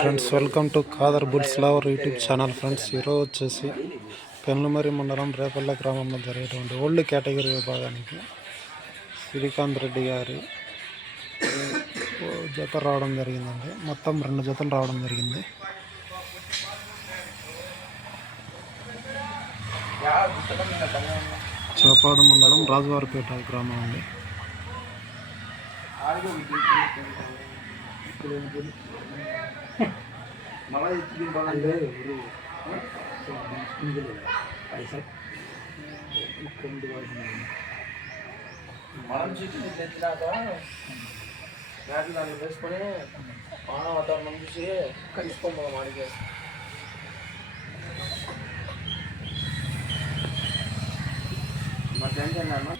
Friends, welcome to Khadar bulls lover YouTube channel. Friends, ఈరోజు వచ్చేసి పెన్లమరి మండలం రేపల్లె గ్రామంలో జరిగేటువంటి ఓల్డ్ కేటగిరీ విభాగానికి శ్రీకాంత్ రెడ్డి గారి జత రావడం జరిగిందండి. మొత్తం 2 జతలు రావడం జరిగింది. చేపాడు మండలం రాజువారిపేట గ్రామం అండి. మనం చికెన్ తెచ్చినాక బ్యాట్లు దాన్ని వేసుకొని వాతావరణం చూసి తీసుకోపోదాం అడిగే మా ఫ్రెండ్స్ అన్నా